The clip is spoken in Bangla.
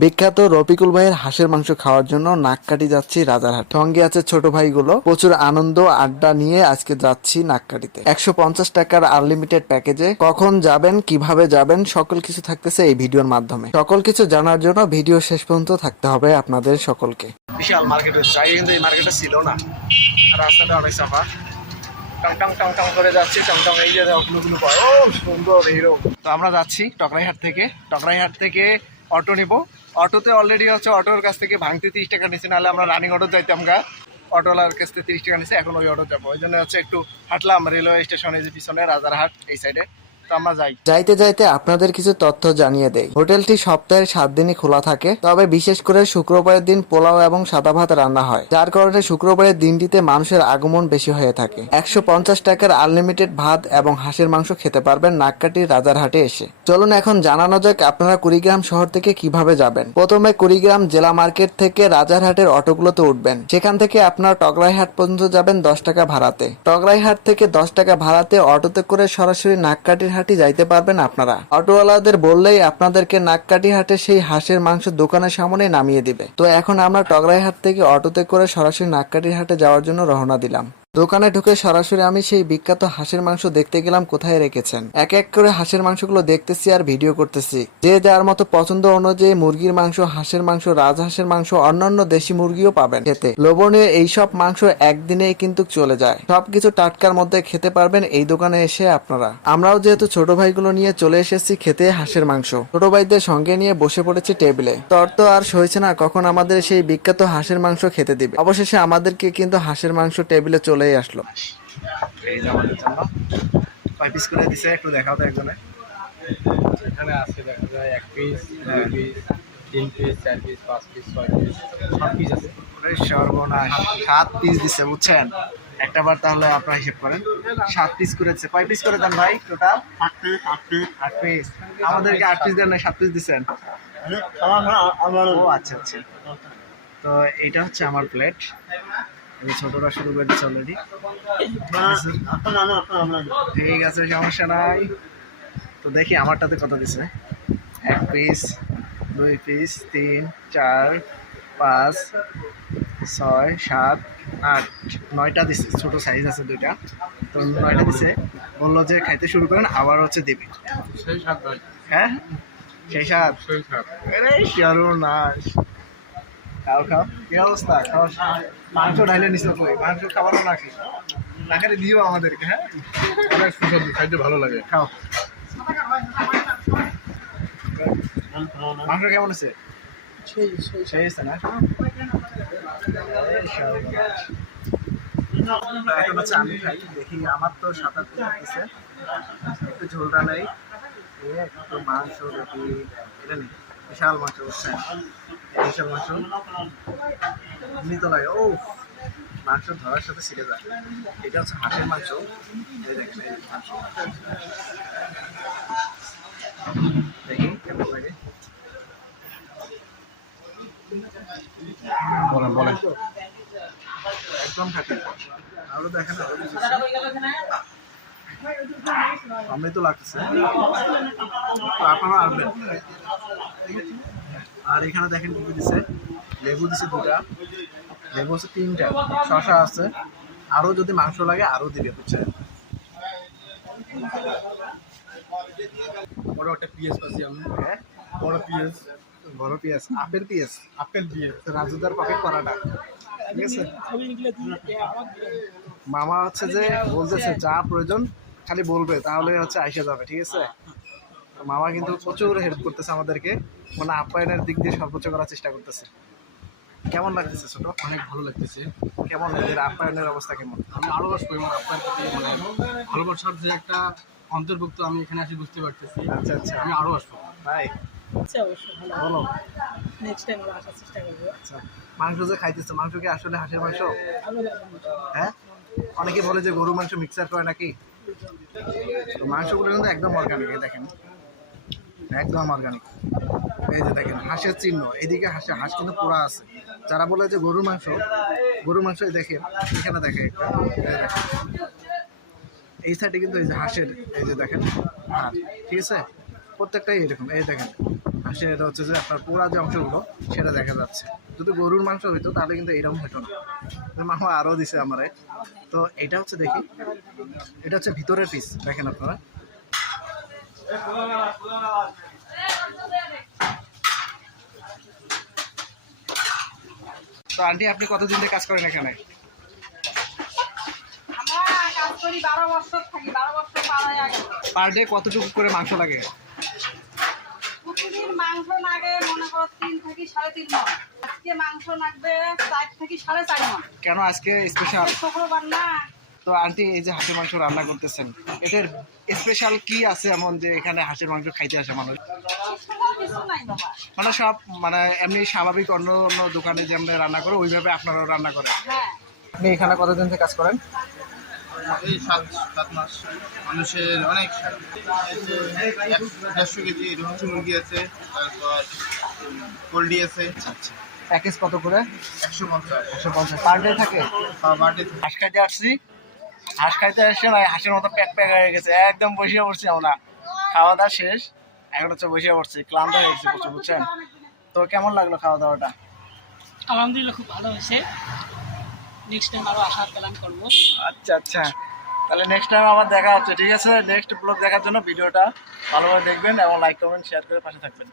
বিখ্যাত রফিকুল ভাইয়ের হাঁসের মাংস খাওয়ার জন্য নাককাটি যাচ্ছি রাজারহাট। সঙ্গে আছে ছোট ভাইগুলো। প্রচুর আনন্দ, আড্ডা নিয়ে আজকে যাচ্ছি নাককাটিতে একশো পঞ্চাশ টাকার আনলিমিটেড প্যাকেজে কখন যাবেন, কীভাবে যাবেন, সকল কিছু থাকতেছে এই ভিডিওর মাধ্যমে। সকল কিছু জানার জন্য ভিডিও শেষ পর্যন্ত থাকতে হবে আপনাদের সকলকে। বিশাল মার্কেট হচ্ছে। আগে কিন্তু এই মার্কেটটা ছিল না। রাস্তাটা অনেক সাফা আমরা যাচ্ছি টকরাইহাট থেকে। টকরাইহাট থেকে অটো নিব। অটোতে অলরেডি হচ্ছে অটোর কাছ থেকে ভাঙতে তিরিশ টাকা নিচ্ছে নাহলে আমরা রানিং অটো যাইতাম গা অটোলার কাছ থেকে তিরিশ টাকা নিচ্ছে এখন ওই অটো যাব। ওই জন্য হচ্ছে একটু হাঁটলাম রেলওয়ে স্টেশনের পিছনে, রাজারহাট, এই সাইডে তো আমরা যাই। যাইতে যাইতে আপনাদের কিছু তথ্য জানিয়ে দেই। হোটেলটি সপ্তাহের সাত দিনই খোলা থাকে, তবে বিশেষ করে শুক্রবারের দিন পোলাও এবং সাদা ভাত রান্না হয়, যার কারণে শুক্রবারের দিনটিতে মানুষের আগমন বেশি হয়ে থাকে। একশো পঞ্চাশ টাকার আনলিমিটেড ভাত এবং হাঁসের মাংস খেতে পারবেন নাককাটির রাজারহাটে এসে। চলুন এখন জানানো যাক আপনারা কুড়িগ্রাম শহর থেকে কীভাবে যাবেন। প্রথমে কুড়িগ্রাম জেলা মার্কেট থেকে রাজারহাটের অটোগুলোতে উঠবেন। সেখান থেকে আপনার টগরাইহাট পর্যন্ত যাবেন দশ টাকা ভাড়াতে। টগরাইহাট থেকে দশ টাকা ভাড়াতে অটোতে করে সরাসরি নাককাটির হাটি যাইতে পারবেন আপনারা। অটোওয়ালাদের বললেই আপনাদেরকে নাককাটি হাটে সেই হাঁসের মাংস দোকানের সামনে নামিয়ে দিবে। তো এখন আমরা টগরাই হাট থেকে অটোতে করে সরাসরি নাককাটি হাটে যাওয়ার জন্য রওনা দিলাম। দোকানে ঢুকে সরাসরি আমি সেই বিখ্যাত হাঁসের মাংস দেখতে গেলাম কোথায় রেখেছেন। এক এক করে হাঁসের মাংসগুলো দেখতেছি আর ভিডিও করতেছি। যে যার মতো পছন্দ অনুযায়ী মুরগির মাংস, হাঁসের মাংস রাজহাঁসের মাংস, অন্যান্য দেশি মুরগিও পাবেন খেতে। লোভনীয় এইসব মাংস একদিনেই কিন্তু চলে যায়। সবকিছু টাটকার মধ্যে খেতে পারবেন এই দোকানে এসে আপনারা। আমরাও যেহেতু ছোট ভাইগুলো নিয়ে চলে এসেছি খেতে হাঁসের মাংস। ছোট ভাইদের সঙ্গে নিয়ে বসে পড়েছি টেবিলে। তর তো আর সইছে না, কখন আমাদের সেই বিখ্যাত হাঁসের মাংস খেতে দিবে। অবশেষে আমাদেরকে কিন্তু হাঁসের মাংস টেবিলে চলেই আসলো। এই আমাদের জন্য। কয় পিস করে দিছে? একটু দেখাও তো একজনে। এখানে আছে দেখা যায় এক পিস হ্যাঁ। দুই পিস তিন পিস চার পিস পাঁচ পিস ছয় পিস সাত পিস আছে। সর্বনাশ। সাত পিস দিছে বুঝছেন? একটা বার তাহলে আপনারা হিসেব করেন। সাত পিস করেছে। কয় পিস করে দেন ভাই টোটাল আট পিস আট পিস আট পিস আমাদেরকে আট পিস দেন না সাত পিস দিচ্ছেন ও আচ্ছা আচ্ছা। তো এইটা হচ্ছে আমার প্লেট আমি ছোটরা শুরু করে অলরেডি ঠিক আছে সমস্যা নাই। তো দেখি আমারটাতে কত দিছে? এক পিস দুই পিস তিন চার পাঁচ ছয় সাত আট নয়টা দিছে ছোট সাইজ আছে দুইটা। তো নয়টা দিছে। বলল যে খাইতে শুরু করেন আবার হচ্ছে দিবি। হ্যাঁ? সেই সাত? সেই সাত। সর্বনাশ খাও খাও। কি অবস্থা? খাও মাংস ঢাইলে নিছো কই? মাংস খাবানো নাকি নাকারে দিও আমাদেরকে হ্যাঁ? অনেক সুস্বাদু খাইতে ভালো লাগে। খাও। মাংস কেমন আছে সেই আছে না? এখন হচ্ছে আমি খাই দেখি আমার তো সাত আট একটু ঝোলটা নেই একটু মাংস এটা নেই বিশাল মাংস বুঝছেন এই মাংস। এমনি তো লাগে ও মাংস ধরার সাথে ছিঁড়ে যায়। এটা হচ্ছে হাঁসের মাংস। এই দেখেন এই মাংস। দেখি কেমন লাগে? বলেন বলেন। একদম খাঁটি। আরও দেখেন আরও। আমি তো লাগতেছে। আপনারা আসবেন আর এখানে দেখেন কি দিছে? লেবু দিছে দুটা লেবু হচ্ছে তিনটা। শশা আছে। আরও যদি মাংস লাগে আরও দিবে বুঝছেন? বড় একটা পিএস পাচ্ছি আমি। হ্যাঁ? বড় পিএস বড় পেঁয়াজ। আপেল পেঁয়াজ। আপেল পিএস রাজুদার পকেট করাটা ঠিক আছে? মামা হচ্ছে যে বলতেছে যা প্রয়োজন খালি বলবে তাহলে হচ্ছে আইসা যাবে। ঠিক আছে? তো মামা কিন্তু প্রচুর হেল্প করতেছে আমাদেরকে। মানে আপ্যায়নের দিক দিয়ে সর্বোচ্চ করার চেষ্টা করতেছে। কেমন লাগতেছে ছোট? অনেক ভালো লাগতেছে। কেমন এদের আপ্যায়নের অবস্থা কেমন? আমি আরও বাসবো আমার আপনার প্রতি মানে ভালোবাসার যে একটা অন্তর্ভুক্ত আমি এখানে আসি বুঝতে পারতেছি। আচ্ছা আচ্ছা। আমি আরও আসব। ভাই আচ্ছা অবশ্যই। ভালো। বলো নেক্সট টাইম আমরা আসার চেষ্টা করব। আচ্ছা। মাংস যে খাইতেছে মাংস কি আসলে হাঁসের মাংস? হ্যাঁ অনেকে বলে যে গরু মাংস মিক্সার করে নাকি? তো মাংসগুলো কিন্তু একদম অর্গানিক দেখেন। একদম অর্গানিক এই যে দেখেন, হাঁসের চিহ্ন, এদিকে হাঁসে হাঁস কিন্তু পুরা আছে। যারা বলে যে গরুর মাংস গরুর মাংস দেখেন, এখানে দেখে এই সাইডে কিন্তু এই যে হাঁসের, এই যে দেখেন হাড় ঠিক আছে? প্রত্যেকটাই এরকম, এই দেখেন, হাঁসের হচ্ছে যে আপনার পোড়া যে অংশগুলো, সেটা দেখা যাচ্ছে। যদি গরুর মাংস হইতো, তাহলে কিন্তু এরকম হতো না। মামা আরও দিছে আমারে। তো এটা হচ্ছে দেখি, এটা হচ্ছে ভিতরের পিস দেখেন আপনারা। তো আন্টি আপনি কতদিন থেকে কাজ করেন এখানে? পার পার ডে কতটুকু করে মাংস লাগে? প্রতিদিন মাংস নাগে মনে করো তিন থেকে সাড়ে তিন মন আজকে মাংস লাগবে চার থেকে সাড়ে চার মন কেন আজকে স্পেশাল শুক্রবার না তো আন্টি এই যে হাঁসের মাংস রান্না করতেছেন এটার স্পেশাল কি আছে এমন যে এখানে হাঁসের মাংস খাইতে আসে মানুষ? মানে সব মানে এমনি স্বাভাবিক অন্য অন্য দোকানে যেমন রান্না করে ওইভাবে আপনারাও রান্না করেন? হ্যাঁ আপনি এখানে কতদিন থেকে কাজ করেন? এই সাত সাত মাস। মানুষের অনেক দেড়শো কেজি রুচি মুরগি আছে তারপর পোলট্রি আছে। প্যাকেজ কত করে? একশো পঞ্চাশ। একশো পঞ্চাশ। পার ডে থাকে? খাইতে আসছি? হাঁস খাইতে আসছে না হাঁসের মতো প্যাক প্যাক হয়ে গেছে। একদম বসে পড়ছি আমরা। খাওয়া দাওয়া শেষ এখন হচ্ছে বসে পড়ছি ক্লান্ত হয়ে গেছি প্রচুর বুঝছেন? তো কেমন লাগল খাওয়া দাওয়াটা? আলহামদুলিল্লাহ খুব ভালো হয়েছে। নেক্সট টাইম আসার প্ল্যান করব। আচ্ছা আচ্ছা। তাহলে নেক্সট টাইম আবার দেখা হচ্ছে ঠিক আছে? নেক্সট ব্লগ দেখার জন্য ভিডিওটা ভালোভাবে দেখবেন এবং লাইক কমেন্ট শেয়ার করে পাশে থাকবেন।